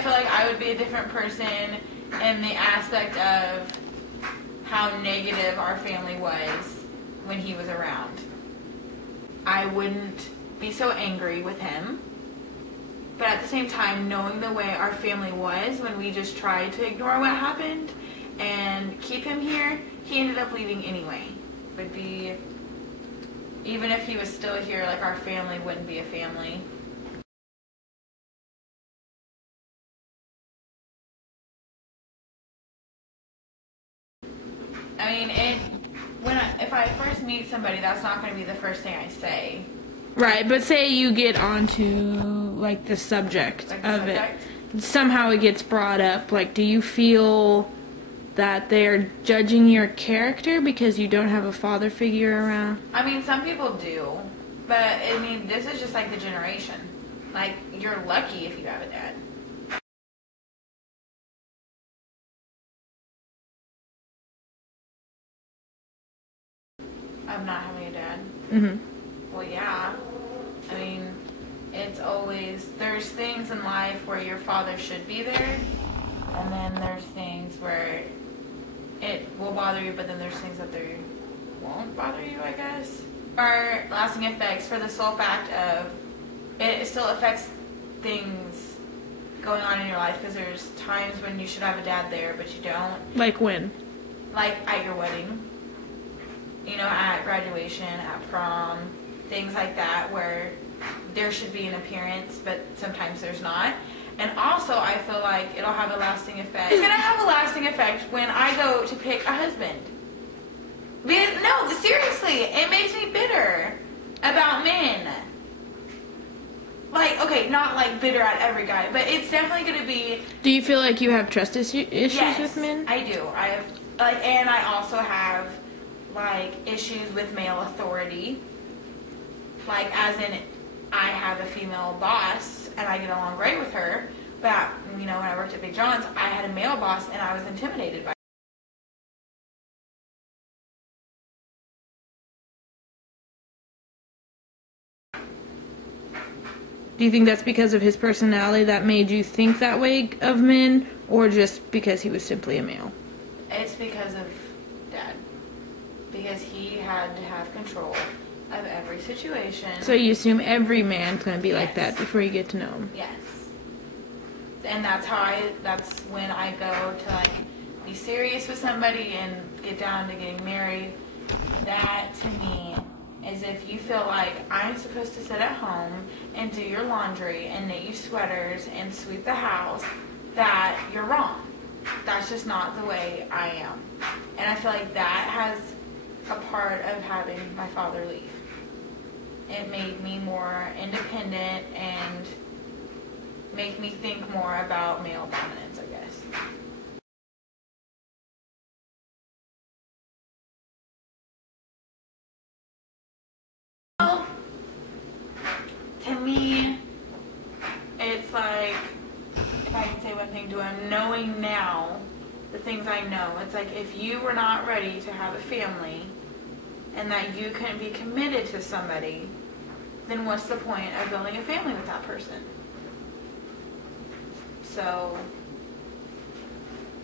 feel like I would be a different person in the aspect of how negative our family was when he was around. I wouldn't be so angry with him. But at the same time, knowing the way our family was when we just tried to ignore what happened and keep him here, he ended up leaving anyway. Would be, even if he was still here, like our family wouldn't be a family. I mean, if I first meet somebody, that's not going to be the first thing I say. Right, but say you get onto, like, the subject of it. Somehow it gets brought up. Like, do you feel that they're judging your character because you don't have a father figure around? I mean, some people do. But, I mean, this is just, like, the generation. Like, you're lucky if you have a dad. I'm not having a dad. Mm-hmm. Well, yeah. I mean, it's always, there's things in life where your father should be there, and then there's things where it will bother you, but then there's things that they won't bother you, I guess. Are lasting effects for the sole fact of it still affects things going on in your life, because there's times when you should have a dad there, but you don't. Like when? Like at your wedding. You know, at graduation, at prom, things like that, where there should be an appearance, but sometimes there's not. And also, I feel like it'll have a lasting effect. It's going to have a lasting effect when I go to pick a husband. Because, no, seriously, it makes me bitter about men. Like, okay, not like bitter at every guy, but it's definitely going to be... Do you feel like you have trust issues with men? I do. I have, like, and I also have, like, issues with male authority. Like, as in, I have a female boss, and I get along great with her, but, you know, when I worked at Big John's, I had a male boss, and I was intimidated by him. Do you think that's because of his personality that made you think that way of men, or just because he was simply a male? It's because of Dad. Because he had to have control of every situation. So you assume every man's going to be like that before you get to know him? Yes. And that's when I go to, like, be serious with somebody and get down to getting married. That, to me, is if you feel like I'm supposed to sit at home and do your laundry and knit you sweaters and sweep the house, that you're wrong. That's just not the way I am. And I feel like that has a part of having my father leave. It made me more independent and make me think more about male dominance, I guess. Well, to me, it's like, if I can say one thing to him, knowing now the things I know, it's like if you were not ready to have a family and that you couldn't be committed to somebody, then what's the point of building a family with that person? So,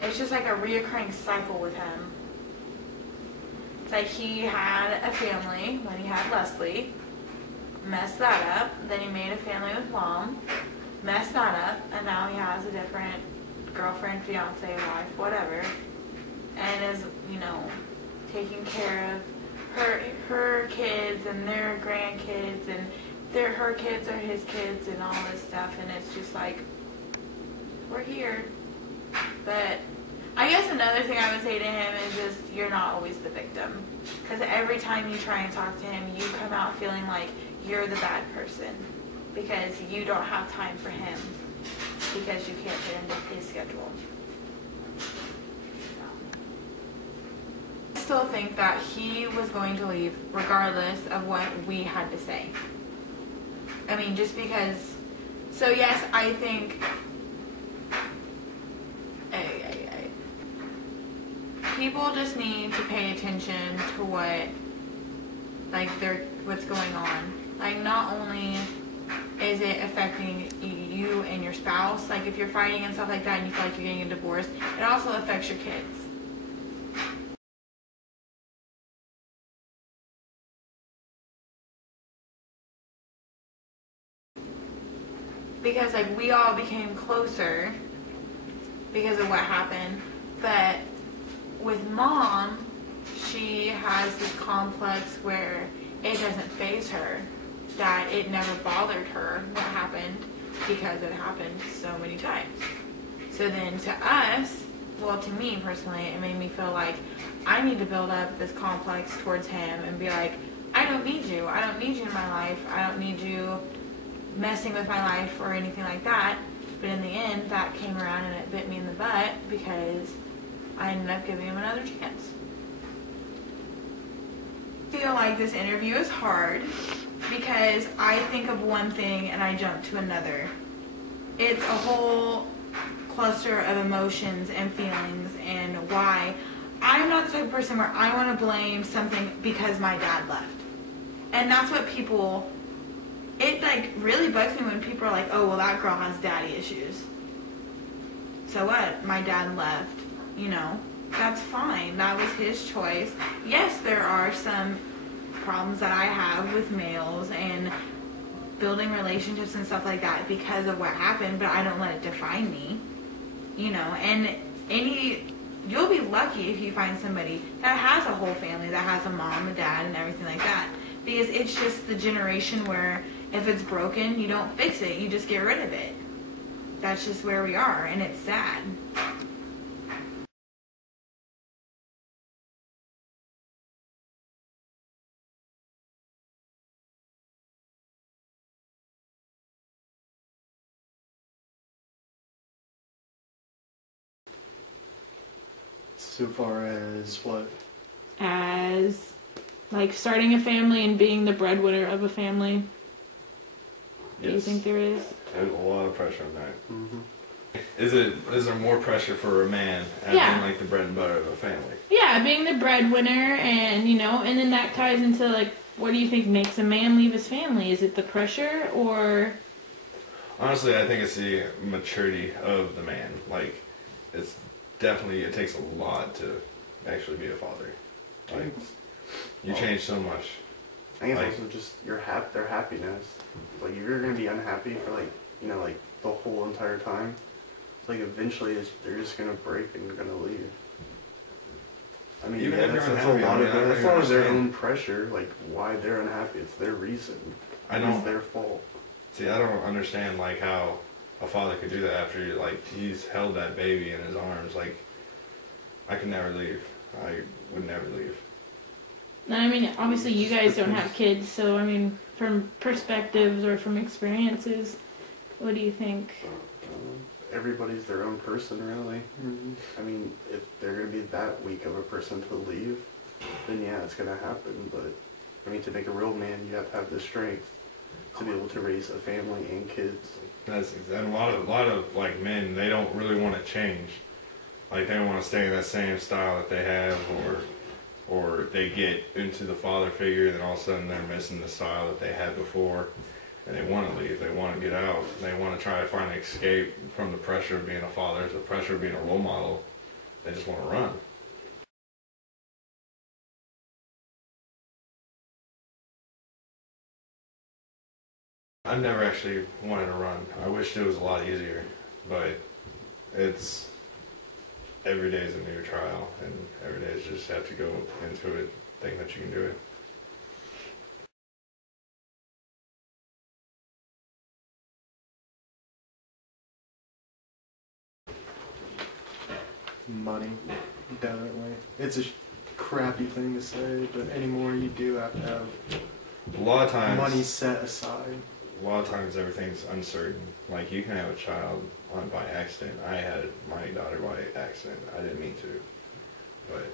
it's just like a reoccurring cycle with him. It's like he had a family when he had Leslie, messed that up, then he made a family with Mom, messed that up, and now he has a different girlfriend, fiance, wife, whatever, and is, you know, taking care of her kids and their grandkids, and her kids are his kids and all this stuff, and it's just like, we're here. But I guess another thing I would say to him is just, you're not always the victim, because every time you try and talk to him, you come out feeling like you're the bad person because you don't have time for him because you can't fit into his schedule. I still think that he was going to leave regardless of what we had to say. I mean, just because, so yes, I think people just need to pay attention to what's going on. Like, not only is it affecting you and your spouse. Like if you're fighting and stuff like that and you feel like you're getting a divorce, it also affects your kids. Because like we all became closer because of what happened, but with Mom, she has this complex where it doesn't faze her, that it never bothered her what happened because it happened so many times. So then to us, well, to me personally, it made me feel like I need to build up this complex towards him and be like, I don't need you. I don't need you in my life. I don't need you messing with my life or anything like that. But in the end, that came around and it bit me in the butt because I ended up giving him another chance. I feel like this interview is hard because I think of one thing and I jump to another. It's a whole cluster of emotions and feelings and why. I'm not the type of person where I want to blame something because my dad left. And that's what people, it like really bugs me when people are like, oh, well, that girl has daddy issues. So what? My dad left. You know, that's fine. That was his choice. Yes, there are some problems that I have with males and building relationships and stuff like that because of what happened, but I don't let it define me. You know, and you'll be lucky if you find somebody that has a whole family, that has a mom, a dad, and everything like that. Because it's just the generation where if it's broken, you don't fix it. You just get rid of it. That's just where we are, and it's sad. So far as what? As like starting a family and being the breadwinner of a family. Do you think there is? There's a lot of pressure on that. Mm-hmm. Is there more pressure for a man at being like the bread and butter of a family? Yeah, being the breadwinner, and you know, and then that ties into like, what do you think makes a man leave his family? Is it the pressure or? Honestly, I think it's the maturity of the man. Like, it's definitely, it takes a lot to actually be a father. Like, you change so much. I think it's also just their happiness. Like, if you're gonna be unhappy for like, you know, like the whole entire time, it's like eventually they're just gonna break and gonna leave. I mean, Even if that's you're a unhappy, lot of I mean, as far as their own pressure, like why they're unhappy, it's their reason. It's their fault. See, I don't understand like how a father could do that after like he's held that baby in his arms. Like, I could never leave. I would never leave. I mean, obviously you guys don't have kids, so I mean, from perspectives or from experiences, what do you think? Everybody's their own person, really. Mm-hmm. I mean, if they're going to be that weak of a person to leave, then yeah, it's going to happen. But, I mean, to make a real man, you have to have the strength to be able to raise a family and kids. And a lot of like men, they don't really want to change. Like, they don't want to stay in that same style that they have, or they get into the father figure, and then all of a sudden they're missing the style that they had before. And they want to leave, they want to get out, they want to try to find an escape from the pressure of being a father, the pressure of being a role model. They just want to run. I never actually wanted to run. I wished it was a lot easier, but it's every day is a new trial, and every day is just have to go into it, think that you can do it. Money, definitely. It's a crappy thing to say, but anymore you do have to have A lot of times, money set aside. A lot of times everything's uncertain. Like, you can have a child by accident. I had my daughter by accident. I didn't mean to, but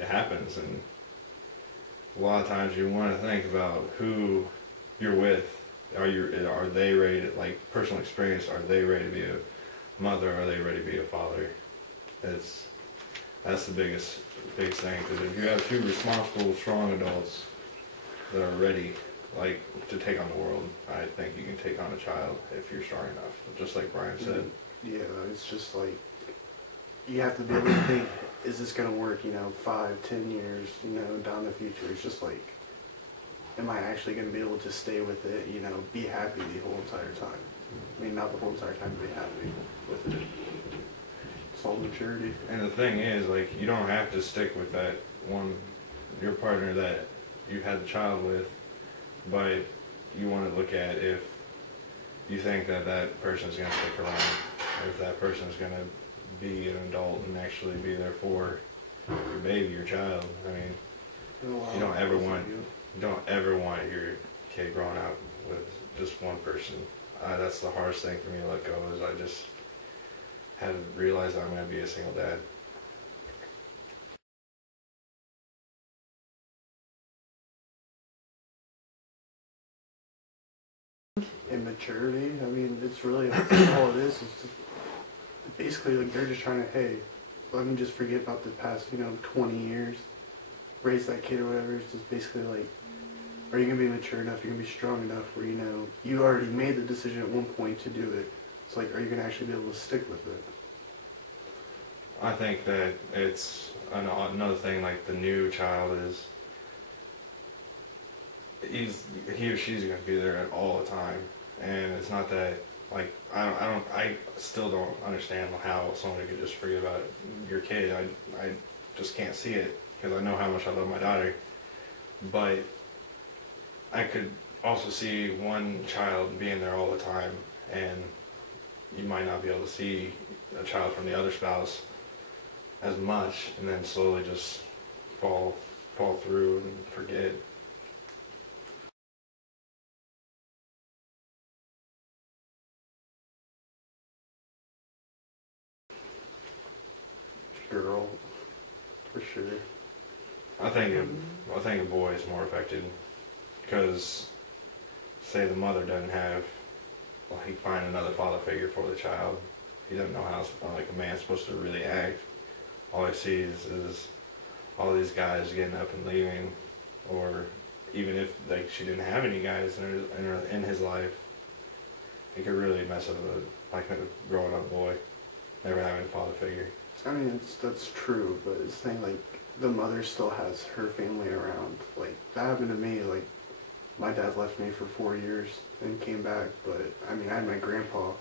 it happens. And a lot of times you want to think about who you're with. Are they ready to, like, personal experience? Are they ready to be a mother? Are they ready to be a father? That's the biggest thing. Because if you have two responsible, strong adults that are ready, like to take on the world. I think you can take on a child if you're strong enough, just like Brian said. Yeah, it's just like, you have to be able to think, is this going to work, 5, 10 years, down the future. It's just like, am I actually going to be able to stay with it, be happy the whole entire time? I mean, not the whole entire time, but be happy with it. It's all maturity. And the thing is, like, you don't have to stick with that one, your partner that you had the child with, but you want to look at if you think that that person is going to stick around, or if that person is going to be an adult and actually be there for your baby, your child. I mean, you don't ever want your kid growing up with just one person. That's the hardest thing for me to let go, is I just had to realize I'm going to be a single dad. Immaturity, I mean, it's really all it is just, basically, like, they're just trying to, hey, let me just forget about the past, 20 years, raise that kid or whatever. It's just basically like, are you going to be mature enough, you're going to be strong enough where, you already made the decision at one point to do it. It's like, are you going to actually be able to stick with it? I think that it's another thing, like the new child is, he or she's going to be there all the time. And it's not that, like, I still don't understand how someone could just forget about your kid. I just can't see it, because I know how much I love my daughter. But I could also see one child being there all the time, and you might not be able to see a child from the other spouse as much, and then slowly just fall through and forget. Girl, for sure. I think a boy is more affected, because say the mother doesn't have, well, he find another father figure for the child. He doesn't know how like a man's supposed to really act. All he sees is all these guys getting up and leaving, or even if like she didn't have any guys in his life, it could really mess up a growing up boy, never having a father figure. I mean, that's true, but it's the thing, like, the mother still has her family around. Like, that happened to me. Like, my dad left me for 4 years and came back, but, I mean, I had my grandpa,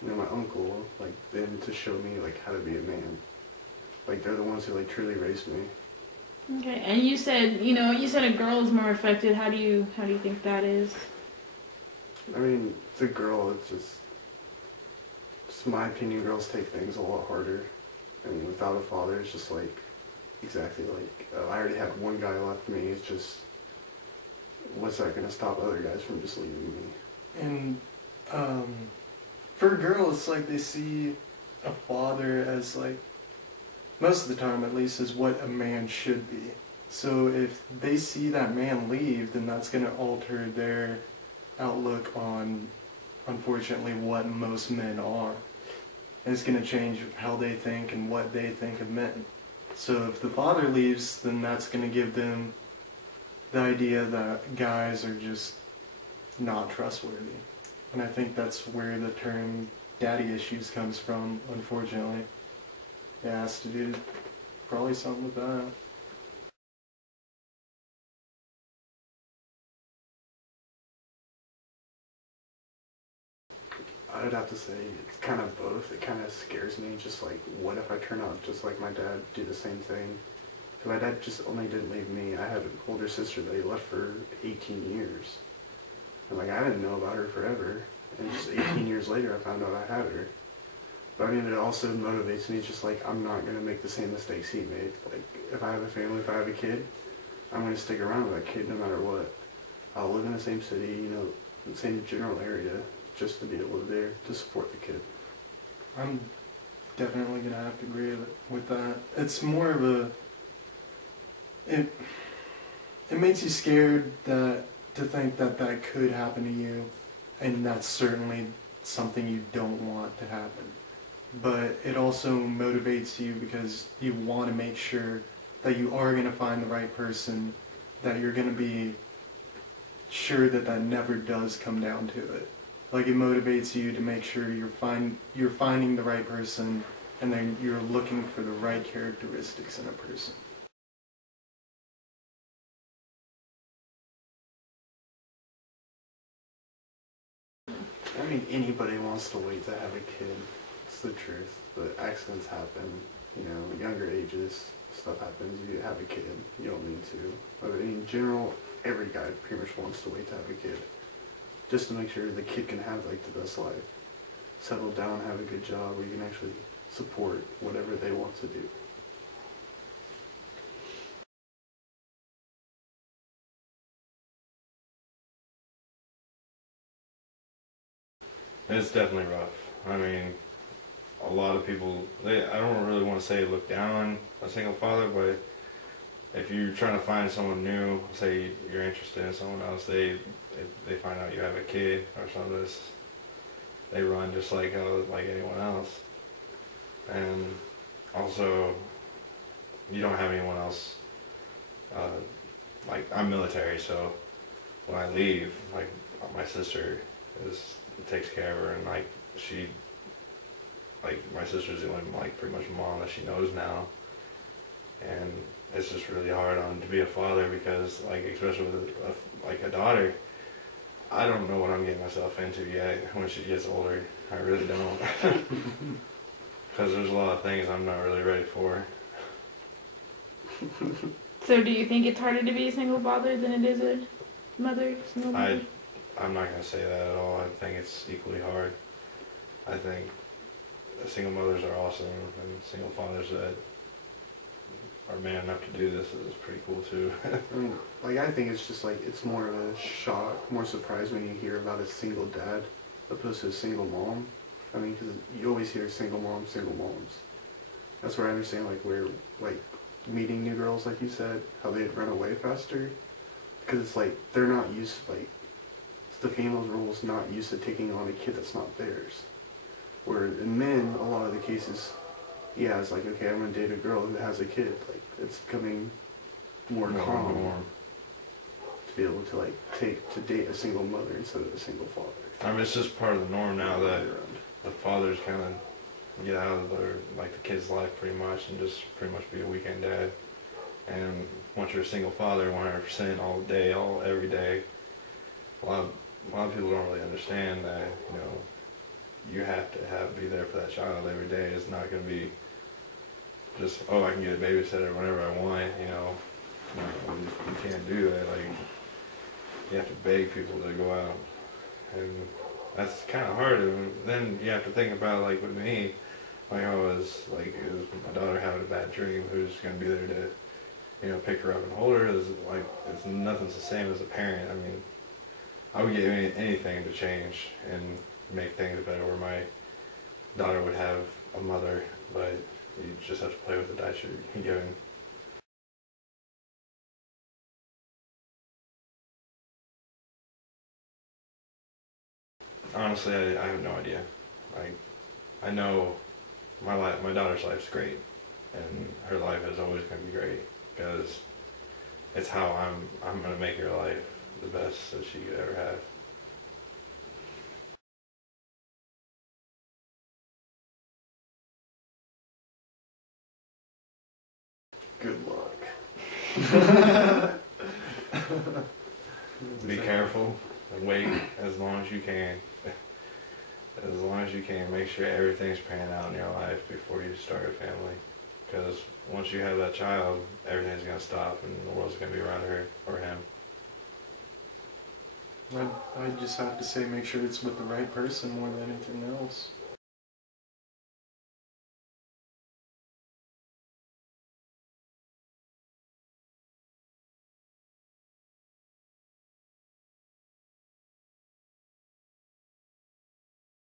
my uncle, like, them to show me, like, how to be a man. Like, they're the ones who, like, truly raised me. Okay, and you said a girl is more affected. How do you think that is? I mean, it's a girl, it's just my opinion, girls take things a lot harder. I mean, without a father, it's just like, exactly like, I already have one guy left me. It's just, what's that going to stop other guys from just leaving me? And for a girl, it's like they see a father as, like, most of the time at least, is what a man should be. So if they see that man leave, then that's going to alter their outlook on, unfortunately, what most men are. And it's going to change how they think and what they think of men. So if the father leaves, then that's going to give them the idea that guys are just not trustworthy. And I think that's where the term daddy issues comes from, unfortunately. It has to do probably something with that. I'd have to say it's kind of both. It kind of scares me, just like, what if I turn out just like my dad, do the same thing? Because my dad just only didn't leave me. I had an older sister that he left for 18 years. And like, I didn't know about her forever. And just 18 years later, I found out I had her. But I mean, it also motivates me, just like, I'm not going to make the same mistakes he made. Like, if I have a family, if I have a kid, I'm going to stick around with that kid no matter what. I'll live in the same city, the same general area, just to be able to there to support the kid. I'm definitely going to have to agree with that. It's more of a... It makes you scared to think that that could happen to you, and that's certainly something you don't want to happen. But it also motivates you because you want to make sure that you are going to find the right person, that you're going to be sure that that never does come down to it. Like, it motivates you to make sure you're finding the right person, and then you're looking for the right characteristics in a person. I mean, anybody wants to wait to have a kid. It's the truth. But accidents happen. You know, younger ages, stuff happens. You have a kid. You don't need to. But in general, every guy pretty much wants to wait to have a kid, just to make sure the kid can have like the best life, settle down, have a good job where you can actually support whatever they want to do. It's definitely rough. I mean, a lot of people, I don't really want to say look down on a single father, but if you're trying to find someone new, say you're interested in someone else, if they find out you have a kid or something, they run just like anyone else. And also, you don't have anyone else. Like, I'm military, so when I leave, like, my sister takes care of her, and like my sister's the only like pretty much mom that she knows now, and it's just really hard to be a father, because like, especially with a daughter, I don't know what I'm getting myself into yet. When she gets older, I really don't, because there's a lot of things I'm not really ready for. So do you think it's harder to be a single father than it is a single mother? I'm not going to say that at all. I think it's equally hard. I think single mothers are awesome, and single fathers that are man enough to do this is pretty cool too. I mean, like, I think it's just like, it's more of a shock, more surprise when you hear about a single dad opposed to a single mom. I mean, because you always hear single moms. That's where I understand, like, where, like, meeting new girls, like you said, how they'd run away faster, because it's like, they're not used, like, the female's role is not used to taking on a kid that's not theirs. Where in men, a lot of the cases, yeah, it's like, okay, I'm gonna date a girl who has a kid. Like, it's becoming more common to be able to like to date a single mother instead of a single father. I mean, it's just part of the norm now that the fathers kind of get out of the kid's life pretty much, and just pretty much be a weekend dad. And once you're a single father, 100% all day, every day, a lot of people don't really understand that, you know, you have to be there for that child every day. It's not going to be just, oh, I can get a babysitter whenever I want, you know. You can't do that. Like, you have to beg people to go out, and that's kind of hard. And then you have to think about, like, with me, like, I was like, it was my daughter having a bad dream, who's going to be there to, you know, pick her up and hold her. It's nothing's the same as a parent. I mean, I would give anything to change and make things better, where my daughter would have a mother, but you just have to play with the dice you're given. Honestly, I have no idea. Like, I know my daughter's life's great, and her life is always going to be great, because it's how I'm going to make her life the best that she could ever have. Good luck. Be careful and wait as long as you can. As long as you can, make sure everything's panning out in your life before you start a family. Because once you have that child, everything's going to stop, and the world's going to be around her or him. I just have to say, make sure it's with the right person more than anything else.